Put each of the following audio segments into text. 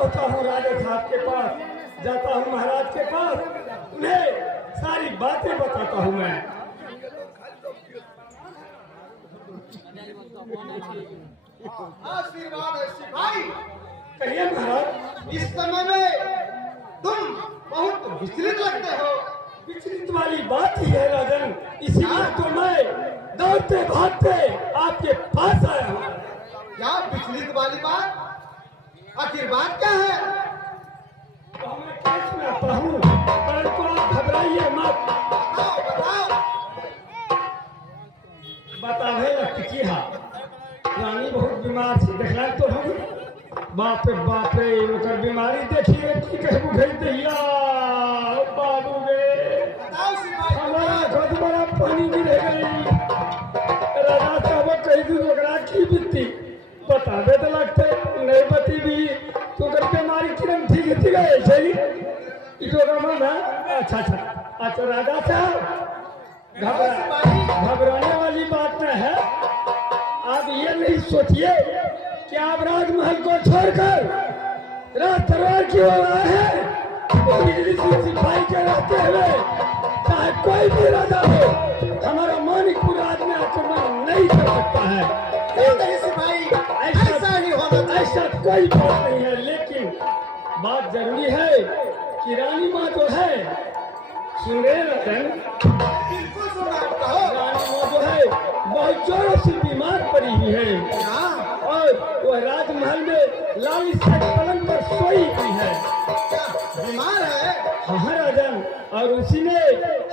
पहुंचा हूँ राजा साहब के पास, जाता हूँ महाराज के पास, उन्हें सारी बातें बताता हूँ मैं। आशीर्वाद है सिपाही। कहिए महाराज। इस समय में तुम बहुत विचलित लगते हो। विचलित वाली बात ही है राजन, इसीलिए तो मैं दौड़ते भागते आपके पास आया हूँ। क्या विचलित वाली बात? आखिर बात क्या है? तो मैं क्या सुनाता हूँ, परंतु आप घबराइए मत। बताओ बताओ। बतावे लगती की हा रानी बहुत बीमार थी, देखला तो हम बाप रे ओकर बीमारी देखिए की कहबू भेज दैया बाबू गे। बताओ सिपाही। हमारा खुद बड़ा पानी गिर गई। राजा साहब कही दी ओकरा की बीती बतावे तो लगते नहीं बती भी तो ओकर बीमारी किरण ठीक थी गए सही इटोगा मन है। अच्छा राजा साहब घबराने वाली बात न है। आप ये नहीं सोचिए कि आप राजमहल को छोड़कर राज दरबार की ओर आए हैं। सिपाही के रहते हुए चाहे कोई भी राजा हो, हमारा मानिकपुर राज में आक्रमण नहीं कर सकता है। नहीं सिपाही, ऐसा नहीं होना। ऐसा कोई बात नहीं है, लेकिन बात जरूरी है कि रानी माँ जो है सुन रहे रतन, बिल्कुल सुना। कहो। रानी माँ जो है बहुत जोरों से बीमार पड़ी हुई है। हाँ। और वह राजमहल में लाल से पलंग पर सोई हुई है। क्या बीमार है? हाँ राजन, और उसी ने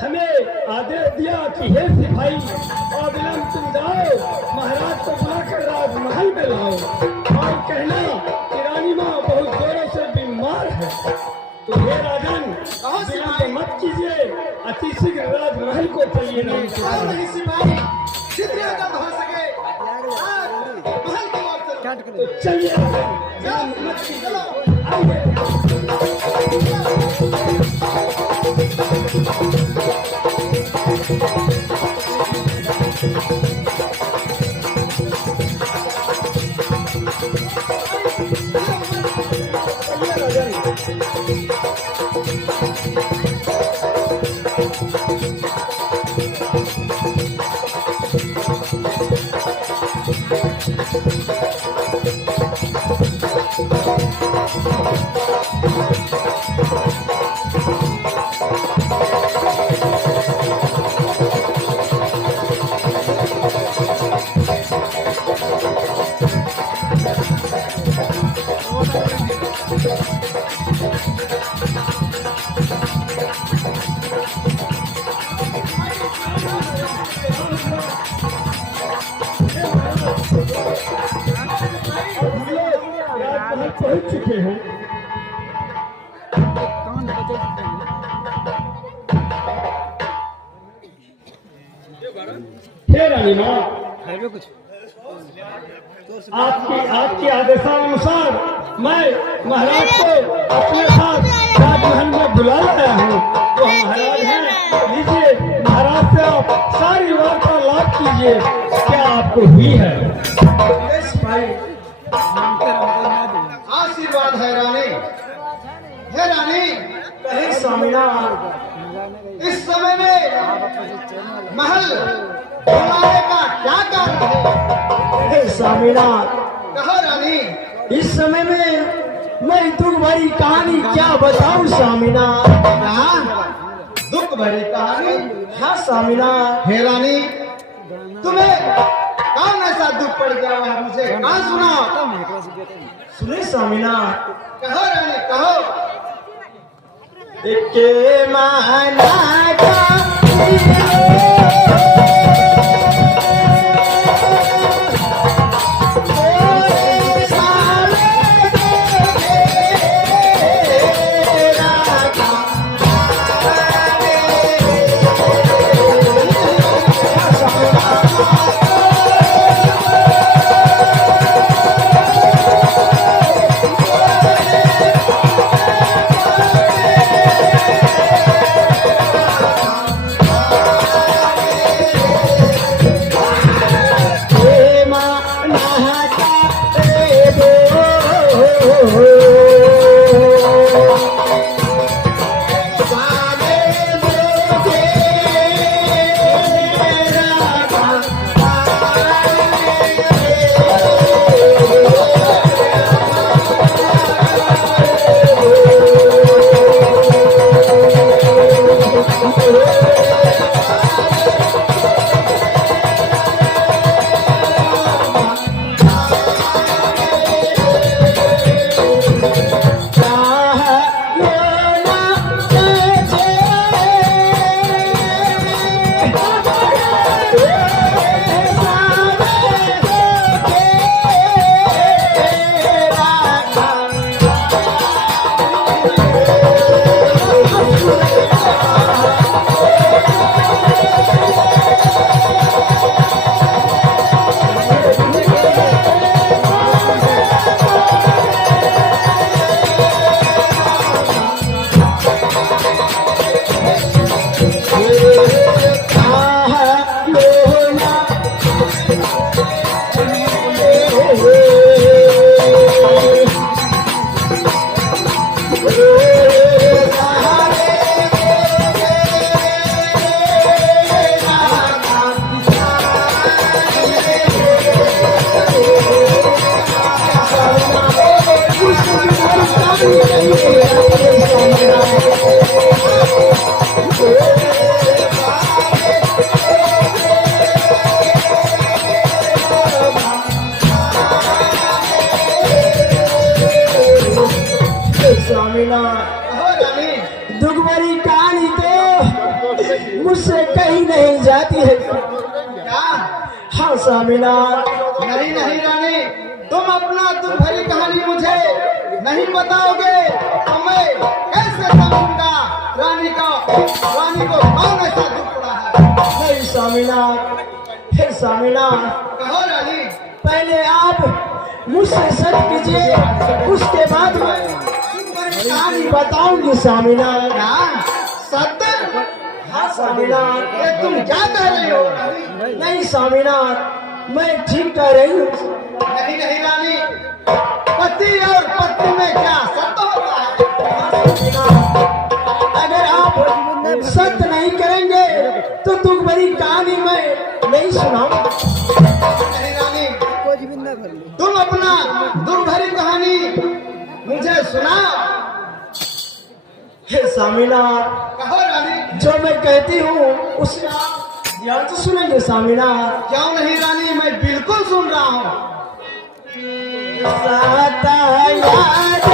हमें आदेश दिया कि हे सिपाही और विलंब तुम जाओ महाराज को बुलाकर राजमहल में लाओ और कहना कि रानी माँ बहुत जोरों से बीमार है। तो हे राजन विलंब मत कीजिए, अति शीघ्र राजमहल को चलिए। नहीं सिपाही, जितने जल्द हो सके महल की ओर चलो। तो चलिए राजन, विलंब मत कीजिए, आइए। पहुंच चुके हैं। हे रानी माँ, आपके आदेशानुसार मैं महाराज को अपने साथ राजमहल में बुला लाया हूँ। तो महाराज हैं, लीजिए महाराज से आप सारी वार्तालाप कीजिए, क्या आपको हुई है। आशीर्वाद है रानी। हे रानी, कहे स्वामीनाथ, इस समय में महल बुलाने का क्या कारण है? हे स्वामीनाथ, कहो रानी। इस समय में मैं दुख भरी कहानी क्या बताऊं स्वामीनाथ। हाँ, दुख भरी कहानी। हाँ स्वामीनाथ। हे रानी, तुम्हें कौन ऐसा दुख पड़ गया है, मुझे कहाँ सुनाओ। सुने स्वामीनाथ। कहो रानी, कहो। के माना का कहो रानी। दुख भरी कहानी तो मुझसे कहीं नहीं जाती है। क्या? हाँ स्वामीनाथ। नहीं नहीं रानी, तुम अपना दुख भरी कहानी मुझे नहीं बताओगे तो मैं कैसे समझूंगा रानी को कौन ऐसा दुख पड़ा है? नहीं स्वामीनाथ, हे स्वामीनाथ, कहो रानी। पहले आप मुझसे सच कीजिए, उसके बाद मैं कहानी बताऊंगी स्वामीनाथ। क्या? सत्य? हाँ स्वामीनाथ। ये तुम क्या कह रही हो रानी? नहीं स्वामीनाथ, मैं ठीक कह रही हूँ। नहीं नहीं रानी, पति और पत्नी में क्या सत्य होता है? अगर आप सत्य नहीं करेंगे तो दुख भरी कहानी मैं नहीं सुनाऊंगा। नहीं रानी, तुम अपना दुख भरी कहानी मुझे सुनाओ। हे स्वामीनाथ, कहो रानी। जो मैं कहती हूँ उसे आप ध्यान से सुनेंगे स्वामीनाथ। क्यों नहीं रानी, मैं बिल्कुल सुन रहा हूँ। साता याद